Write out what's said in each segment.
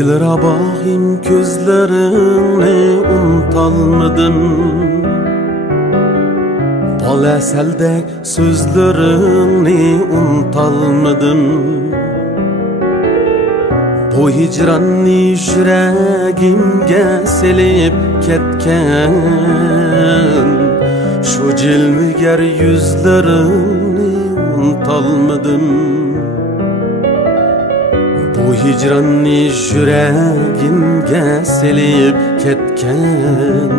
Dilrabahim gözlerini unutalmadım. Bal eseldek sözlerini unutalmadım. Bu hicranni yüreğimge selip ketken, şu cilmiger yüzlerini unutalmadım. Bu hicranni yüreğimge selip ketken,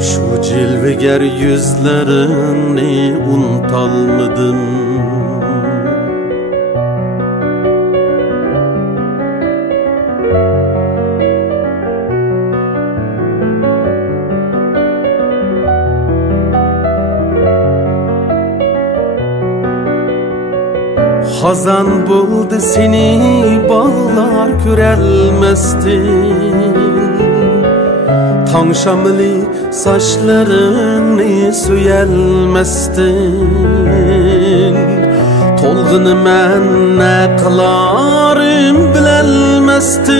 şu cilveger yüzlerini unutalmadım. Hazan buldu seni bağlar körelmestin. Tan şamlı saçlarını söyelmestin. Tolğunu men ne kılarım bilelmestin.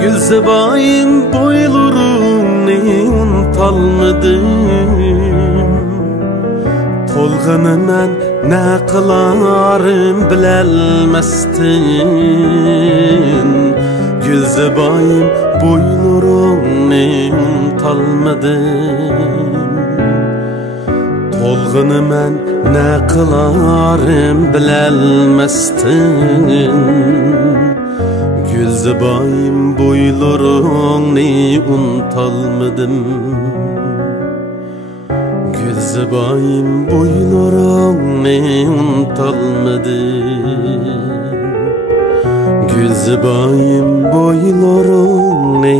Gülzebayim boylarını unutalmadım. Tolğunu men ne kılarım bilelmestin. Gülzebayim boylarını unutalmadım. Tolğunu men ne kılarım bilelmestin. Gülzebayim boylarını unutalmadım. Gülzebayim boylarını unutalmadım. Gülzebayim boylarını